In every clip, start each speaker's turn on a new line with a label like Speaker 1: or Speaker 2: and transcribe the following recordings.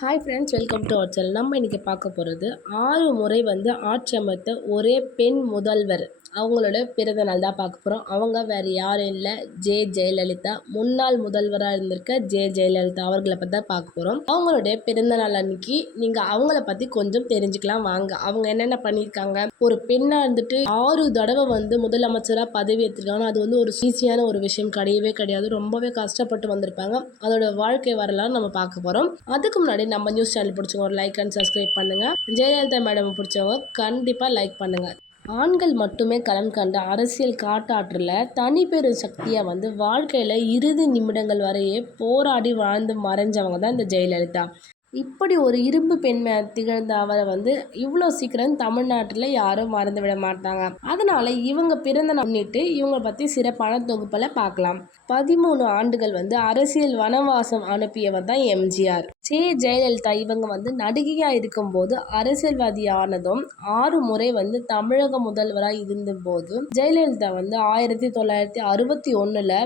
Speaker 1: Hi friends welcome to our channel நம்ம இன்றைக்கி பார்க்க போகிறது ஆறு முறை வந்து ஆட்சி அமைத்த ஒரே பெண் முதல்வர். அவங்களோட பிறந்த நாள் தான் பார்க்க போகிறோம் அவங்க வேறு யாரும் இல்லை. ஜே ஜெயலலிதா. முன்னாள் முதல்வராக இருந்திருக்க ஜே ஜெயலலிதா அவர்களை பற்றி தான் பார்க்க போகிறோம் அவங்களுடைய பிறந்த நாள் அன்னைக்கு நீங்கள் அவங்கள பற்றி கொஞ்சம் தெரிஞ்சுக்கலாம். வாங்க. அவங்க என்னென்ன பண்ணியிருக்காங்க? ஒரு பெண்ணாக இருந்துட்டு ஆறு தடவை வந்து முதலமைச்சராக பதவி ஏற்றிருக்காங்க அது வந்து ஒரு ஈஸியான ஒரு விஷயம் கிடையவே கிடையாது. ரொம்பவே கஷ்டப்பட்டு வந்திருப்பாங்க. அதோட வாழ்க்கை வரலாறு நம்ம பார்க்க போகிறோம் அதுக்கு முன்னாடி நம்ம நியூஸ் சேனல் பிடிச்சவங்க ஒரு லைக் அண்ட் சப்ஸ்கிரைப் பண்ணுங்கள் ஜெயலலிதா மேடம் பிடிச்சவங்க கண்டிப்பாக லைக் பண்ணுங்கள் ஆண்கள் மட்டுமே களம் கண்ட அரசியல் காட்டாற்றில் தனிப்பெரும் சக்தியாக வந்து வாழ்க்கையில் இறுதி நிமிடங்கள் வரையே போராடி வாழ்ந்து மறைஞ்சவங்க தான் இந்த ஜெயலலிதா. இப்படி ஒரு இரும்பு பெண்மையாக திகழ்ந்த அவரை வந்து இவ்வளோ சீக்கிரம் தமிழ்நாட்டில் யாரும் மறந்து விட மாட்டாங்க. அதனால இவங்க பிறந்த முன்னிட்டு இவங்க பற்றி சிறப்பான தொகுப்பில் பார்க்கலாம் பதிமூணு ஆண்டுகள் வந்து அரசியல் வனவாசம் அனுப்பியவர் தான் எம்ஜிஆர். சே ஜெயலலிதா இவங்க வந்து நடிகையாக இருக்கும்போது அரசியல்வாதி ஆனதும் ஆறு முறை வந்து தமிழக முதல்வராக இருந்தபோது ஜெயலலிதா வந்து ஆயிரத்தி தொள்ளாயிரத்தி அறுபத்தி ஒன்றில்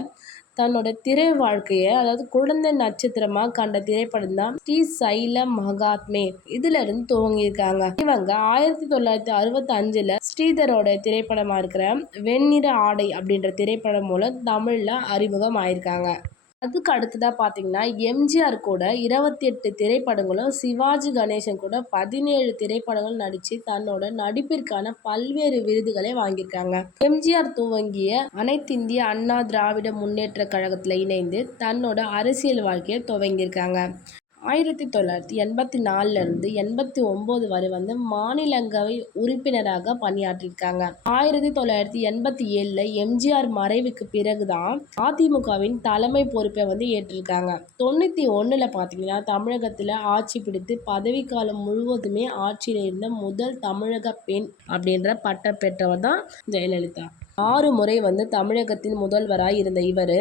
Speaker 1: தன்னோட திரை வாழ்க்கையை அதாவது குழந்தை நட்சத்திரமாக கண்ட திரைப்படம் தான் ஸ்ரீ சைல மகாத்மே. இதுல இருந்து துவங்கியிருக்காங்க. இவங்க ஆயிரத்தி தொள்ளாயிரத்தி அறுபத்தி அஞ்சுல ஸ்ரீதரோட திரைப்படமா இருக்கிற வெண்ணிற ஆடை அப்படின்ற திரைப்படம் மூலம் தமிழ்ல அறிமுகம் ஆயிருக்காங்க அதுக்கு அடுத்ததாக பார்த்தீங்கன்னா எம்ஜிஆர் கூட இருபத்தி எட்டு திரைப்படங்களும் சிவாஜி கணேசன் கூட பதினேழு திரைப்படங்கள் நடித்து தன்னோட நடிப்பிற்கான பல்வேறு விருதுகளை வாங்கியிருக்காங்க. எம்ஜிஆர் துவங்கிய அனைத்திந்திய அண்ணா திராவிட முன்னேற்ற கழகத்தில் இணைந்து தன்னோட அரசியல் வாழ்க்கையை துவங்கியிருக்காங்க. ஆயிரத்தி தொள்ளாயிரத்தி எண்பத்தி நாலுலேருந்து எண்பத்தி ஒம்பது வரை வந்து மாநிலங்களவை உறுப்பினராக பணியாற்றியிருக்காங்க. ஆயிரத்தி தொள்ளாயிரத்தி எண்பத்தி ஏழில் எம்ஜிஆர் மறைவுக்கு பிறகு தான் அதிமுகவின் தலைமை பொறுப்பை வந்து ஏற்றிருக்காங்க. தொண்ணூற்றி ஒன்றில் பார்த்தீங்கன்னா தமிழகத்தில் ஆட்சி பிடித்து பதவிக்காலம் முழுவதுமே ஆட்சியில் இருந்த முதல் தமிழக பெண் அப்படின்ற பட்டம் பெற்றவர் தான் ஜெயலலிதா. ஆறு முறை வந்து தமிழகத்தின் முதல்வராக இருந்த இவர்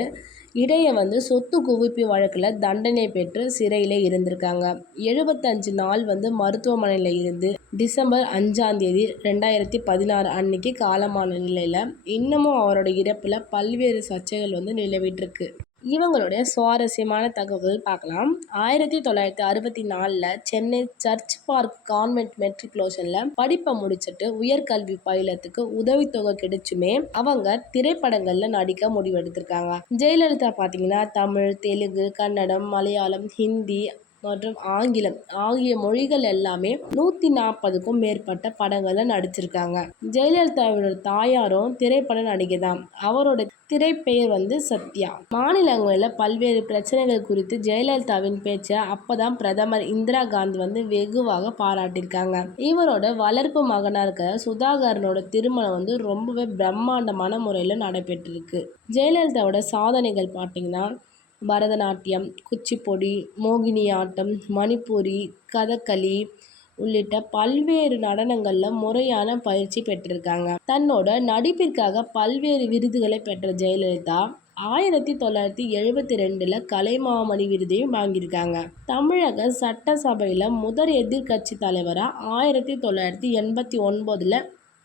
Speaker 1: இடையே வந்து சொத்து குவிப்பு வழக்கில் தண்டனை பெற்று சிறையில் இருந்திருக்காங்க. எழுபத்தஞ்சு நாள் வந்து மருத்துவமனையில் இருந்து டிசம்பர் அஞ்சாம் தேதி ரெண்டாயிரத்தி பதினாறு அன்னைக்கு காலமான நிலையில் இன்னமும் அவரோட இறப்பில் பல்வேறு சர்ச்சைகள் வந்து நிலவிட்டுருக்கு இவங்களுடைய சுவாரஸ்யமான தகவல் பார்க்கலாம். ஆயிரத்தி தொள்ளாயிரத்தி அறுபத்தி நாலில் சென்னை சர்ச் பார்க் கான்வென்ட் மெட்ரிகுலேஷனில் படிப்பை முடிச்சுட்டு உயர்கல்வி பயிலத்துக்கு உதவித்தொகை கிடைச்சுமே அவங்க திரைப்படங்களில் நடிக்க முடிவெடுத்திருக்காங்க. ஜெயலலிதா பார்த்தீங்கன்னா தமிழ் தெலுங்கு கன்னடம் மலையாளம் ஹிந்தி மற்றும் ஆங்கிலம் ஆகிய மொழிகள் எல்லாமே நூற்றி நாற்பதுக்கும் மேற்பட்ட படங்களில் நடிச்சிருக்காங்க. ஜெயலலிதாவோட தாயாரும் திரைப்பட நடிகை தான் அவரோட திரைப்பெயர் வந்து சத்யா. மாநிலங்களில் பல்வேறு பிரச்சனைகள் குறித்து ஜெயலலிதாவின் பேச்சை அப்பதான் பிரதமர் இந்திரா காந்தி வந்து வெகுவாக பாராட்டியிருக்காங்க. இவரோட வளர்ப்பு மகனாக இருக்கிற சுதாகரனோட திருமணம் வந்து ரொம்பவே பிரம்மாண்டமான முறையில் நடைபெற்றிருக்கு. ஜெயலலிதாவோட சாதனைகள் பார்த்தீங்கன்னா பரதநாட்டியம் குச்சிப்புடி மோகினியாட்டம் மணிப்பூரி கதகளி உள்ளிட்ட பல்வேறு நடனங்களில் முறையான பயிற்சி பெற்றிருக்காங்க. தன்னோட நடிப்பிற்காக பல்வேறு விருதுகளை பெற்ற ஜெயலலிதா ஆயிரத்தி தொள்ளாயிரத்தி எழுபத்தி ரெண்டில் கலைமாமணி விருதையும் வாங்கியிருக்காங்க. தமிழக சட்டசபையில் முதல் எதிர்கட்சி தலைவராக ஆயிரத்தி தொள்ளாயிரத்தி எண்பத்தி ஒன்பதில்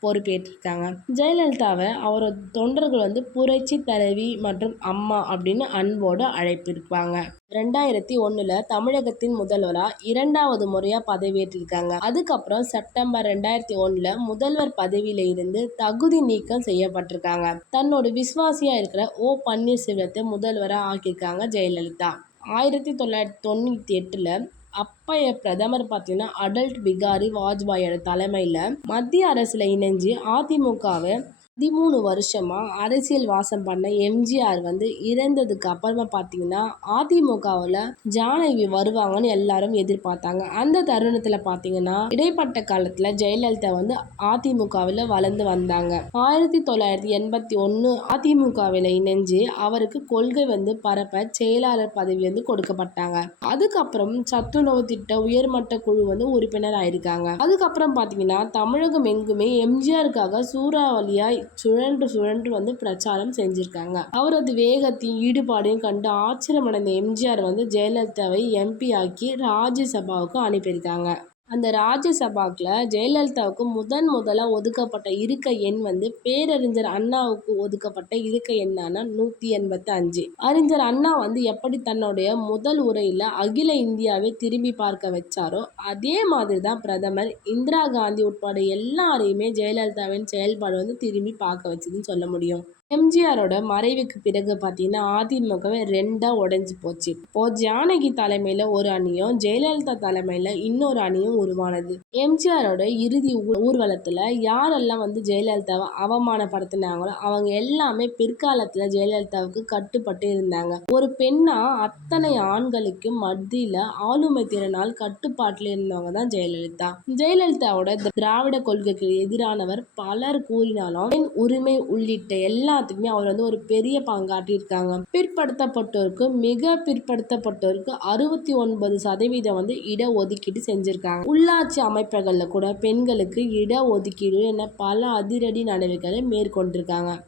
Speaker 1: பொறுப்பேற்றிருக்காங்க. ஜெயலலிதாவை அவரோட தொண்டர்கள் வந்து புரட்சி தலைவி மற்றும் அம்மா அப்படின்னு அன்போடு அழைப்பிருப்பாங்க. ரெண்டாயிரத்தி ஒன்றில் தமிழகத்தின் முதல்வராக இரண்டாவது முறையாக பதவியேற்றிருக்காங்க. அதுக்கப்புறம் செப்டம்பர் ரெண்டாயிரத்தி ஒன்றில் முதல்வர் பதவியில் இருந்து தகுதி நீக்கம் செய்யப்பட்டிருக்காங்க. தன்னோட விசுவாசியாக இருக்கிற ஓ பன்னீர்செல்வத்தை முதல்வராக ஆக்கியிருக்காங்க ஜெயலலிதா. ஆயிரத்தி தொள்ளாயிரத்தி தொண்ணூற்றி எட்டில் அப்பைய பிரதமர் பார்த்தீங்கன்னா அடல்ட் பிகாரி வாஜ்பாயோட தலைமையில் மத்திய அரசில் இணைஞ்சு அதிமுகவை பதிமூணு வருஷமாக அரசியல் வாசம் பண்ண எம்ஜிஆர் வந்து இறந்ததுக்கு அப்புறமா பார்த்தீங்கன்னா அதிமுகவில் ஜானகி வருவாங்கன்னு எல்லாரும் எதிர்பார்த்தாங்க. அந்த தருணத்தில் பார்த்தீங்கன்னா இடைப்பட்ட காலத்தில் ஜெயலலிதா வந்து அதிமுகவில் வளர்ந்து வந்தாங்க. ஆயிரத்தி தொள்ளாயிரத்தி எண்பத்தி ஒன்று அதிமுகவில் இணைஞ்சு அவருக்கு கொள்கை வந்து பரப்ப செயலாளர் பதவி வந்து கொடுக்கப்பட்டாங்க. அதுக்கப்புறம் சத்துணவு திட்ட உயர்மட்ட குழு வந்து உறுப்பினர் ஆயிருக்காங்க. அதுக்கப்புறம் பார்த்தீங்கன்னா தமிழகம் எங்குமே எம்ஜிஆருக்காக சூறாவளியாய் சுழன்று சுழன்று வந்து பிரச்சாரம் செஞ்சுருக்காங்க. அவரது வேகத்தையும் ஈடுபாடையும் கண்டு ஆச்சரியமடைந்த எம்ஜிஆர் வந்து ஜெயலலிதாவை எம்பி ஆக்கி ராஜ்யசபாவுக்கு அனுப்பியிருக்காங்க அந்த ராஜ்யசபாக்கில் ஜெயலலிதாவுக்கு முதன் முதலாக ஒதுக்கப்பட்ட இருக்கை எண் வந்து பேரறிஞர் அண்ணாவுக்கு ஒதுக்கப்பட்ட இருக்கை எண்ணான நூற்றி எண்பத்தி அஞ்சு. அறிஞர் அண்ணா வந்து எப்படி தன்னுடைய முதல் உரையில் அகில இந்தியாவை திரும்பி பார்க்க வச்சாரோ அதே மாதிரி தான் பிரதமர் இந்திரா காந்தி உட்பட எல்லாரையுமே ஜெயலலிதாவின் செயல்பாடு வந்து திரும்பி பார்க்க வச்சதுன்னு சொல்ல முடியும். எம்ஜிஆரோட மறைவுக்கு பிறகு பார்த்தீங்கன்னா அதிமுகவே ரெண்டாக உடஞ்சி போச்சு. இப்போ ஜானகி தலைமையில் ஒரு அணியும் ஜெயலலிதா தலைமையில் இன்னொரு அணியும் உருவானது. எம்ஜிஆரோட இறுதி ஊர்வலத்தில் யாரெல்லாம் வந்து ஜெயலலிதாவை அவமானப்படுத்தினாங்களோ அவங்க எல்லாமே பிற்காலத்தில் ஜெயலலிதாவுக்கு கட்டுப்பட்டு இருந்தாங்க. ஒரு பெண்ணா அத்தனை ஆண்களுக்கு மத்தியில் ஆளுமை திறனால் கட்டுப்பாட்டில் இருந்தவங்க தான் ஜெயலலிதா. ஜெயலலிதாவோட திராவிட கொள்கைக்கு எதிரானவர் பலர் கூறினாலும் பெண் உரிமை உள்ளிட்ட எல்லா எல்லாத்துக்குமே அவர் வந்து ஒரு பெரிய பங்காற்றியிருக்காங்க. பிற்படுத்தப்பட்டோருக்கு மிக பிற்படுத்தப்பட்டோருக்கு அறுபத்தி ஒன்பது சதவீதம் வந்து இட ஒதுக்கீடு செஞ்சிருக்காங்க. உள்ளாட்சி அமைப்புகளில் கூட பெண்களுக்கு இட ஒதுக்கீடு என பல அதிரடி நடவடிக்கைகளை மேற்கொண்டிருக்காங்க.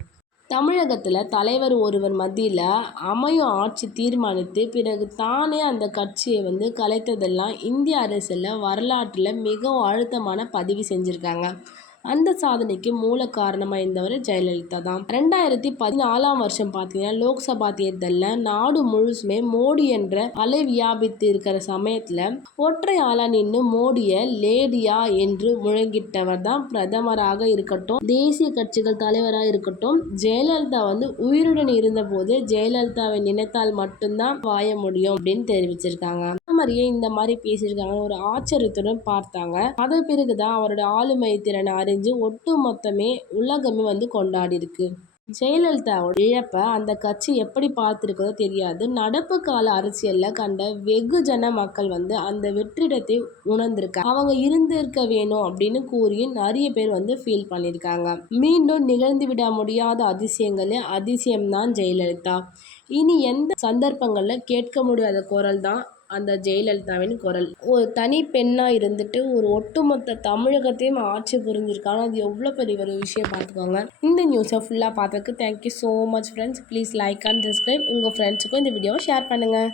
Speaker 1: தமிழகத்தில் தலைவர் ஒருவர் மத்தியில் அமையும் ஆட்சி தீர்மானித்து பிறகு தானே அந்த கட்சியை வந்து கலைத்ததெல்லாம் இந்திய அரசியலில் வரலாற்றில் மிகவும் அழுத்தமான பதிவு செஞ்சுருக்காங்க. அந்த சாதனைக்கு மூல காரணமாக இருந்தவர் ஜெயலலிதா தான். ரெண்டாயிரத்தி பதினாலாம் வருஷம் பார்த்தீங்கன்னா லோக்சபா தேர்தலில் நாடு முழுசுமே மோடி என்ற அலை வியாபித்து இருக்கிற சமயத்தில் ஒற்றை ஆளாக நின்று மோடியை லேடியா என்று முழங்கிட்டவர் தான் பிரதமராக இருக்கட்டும் தேசிய கட்சிகள் தலைவராக இருக்கட்டும் ஜெயலலிதா வந்து உயிருடன் இருந்தபோது ஜெயலலிதாவை நினைத்தால் மட்டும்தான் வாய முடியும் அப்படின்னு தெரிவிச்சிருக்காங்க. மாதிரியே இந்த மாதிரி பேசியிருக்காங்க. ஒரு ஆச்சரியத்துடன் பார்த்தாங்க. அதன் பிறகுதான் அவரோட ஆளுமை திறனை அறிஞ்சு ஒட்டு மொத்தமே உலகமே வந்து கொண்டாடி இருக்கு ஜெயலலிதாவோட இழப்பை அந்த கட்சி எப்படி பார்த்துருக்கதோ தெரியாது. நடப்பு கால அரசியலில் கண்ட வெகுஜன மக்கள் வந்து அந்த வெற்றிடத்தை உணர்ந்திருக்காங்க அவங்க இருந்திருக்க வேணும் அப்படின்னு கூறி நிறைய பேர் வந்து ஃபீல் பண்ணியிருக்காங்க. மீண்டும் நிகழ்ந்து விட முடியாத அதிசயங்களே அதிசயம்தான் ஜெயலலிதா. இனி எந்த சந்தர்ப்பங்களில் கேட்க முடியாத குரல் தான் அந்த ஜெயலலிதாவின் குரல். ஒரு தனி பெண்ணாக இருந்துட்டு ஒரு ஒட்டுமொத்த தமிழகத்தையும் ஆட்சி புரிஞ்சிருக்காங்க. அது எவ்வளோ பெரிய ஒரு விஷயம் பார்த்துக்கோங்க. இந்த நியூஸை ஃபுல்லாக பார்த்ததுக்கு thank you so much friends please like and subscribe உங்கள் ஃப்ரெண்ட்ஸுக்கும் இந்த வீடியோவை ஷேர் பண்ணுங்கள்